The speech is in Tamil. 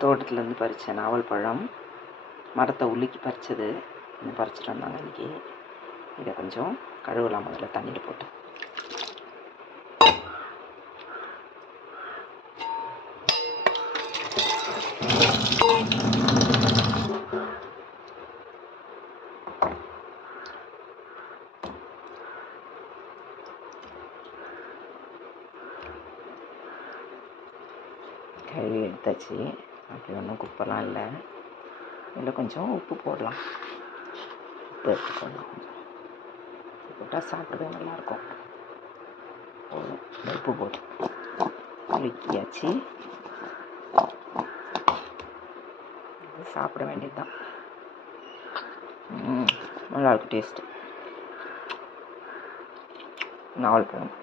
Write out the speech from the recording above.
தோட்டத்துலேருந்து பறித்த நாவல் பழம், மரத்தை உலுக்கி பறித்தது. பறிச்சிட்டு வந்தாங்க இன்றைக்கி. இதை கொஞ்சம் கழுவலாம் முதல்ல தண்ணியில் போட்டு. கழுவி எடுத்தாச்சு. அப்படி ஒன்றும் குப்பெல்லாம் இல்லை. இதில் கொஞ்சம் உப்பு போடலாம். உப்பு எடுத்துக்கணும். போட்டால் சாப்பிடவே நல்லாயிருக்கும். போதும், உப்பு போட்டு உலுக்கியாச்சு. சாப்பிட வேண்டியது தான். நல்லாயிருக்கும் டேஸ்ட்டு. நாவல் பழம்.